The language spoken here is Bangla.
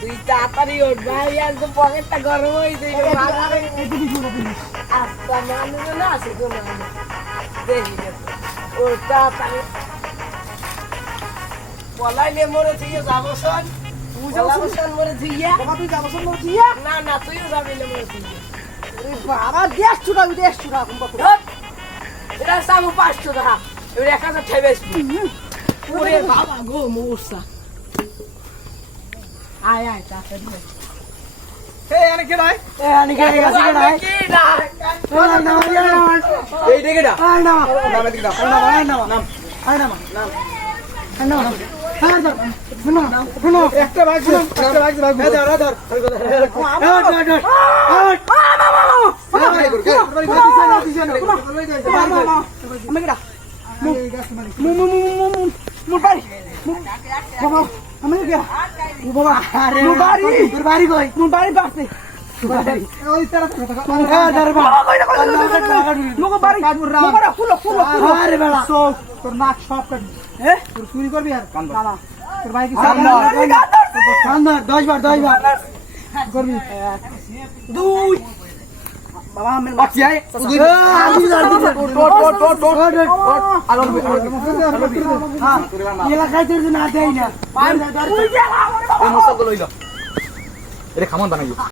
তুই তাড়াতাড়ি ওঠ ভাই, একদম পকেটটা গরম হয়েছে। আস্তা মানুষ না আছে তো মানুষ দেখি ও তাড়াতাড়ি পলাইলে মরে থিয়ে যাবো শোন। তুই যাবো শোন মরে থিয়া। তুই যাবো শোন মরে থিয়া। না না তুইও যাবি না মরে থিয়া। বাবা 150 টাকা 150 টাকা এটা সামু 500 টাকা এবার 1000 ঠেবেস। ওরে বাবা গো মোরসা আয় আয় তাড়াতাড়ি এই আনে কে নাই এ আনিকে গেছে কে নাই কি না না এই দেখে দা আয় না নাম দিকে দাও নাম আয় না নাম আয় না নাম আয় না হ্যাঁ ধর শুনো শুনো একটা ভাগ দিও একটা ভাগ দিও এই ধর ধর তোর নাক সব কাটবি তোর চুরি করবি আর তোর ভাই কি 10 বার করবি দুই বাবা আমি বাকি আই এলাকায় তোর না দেয় না খামন বানাই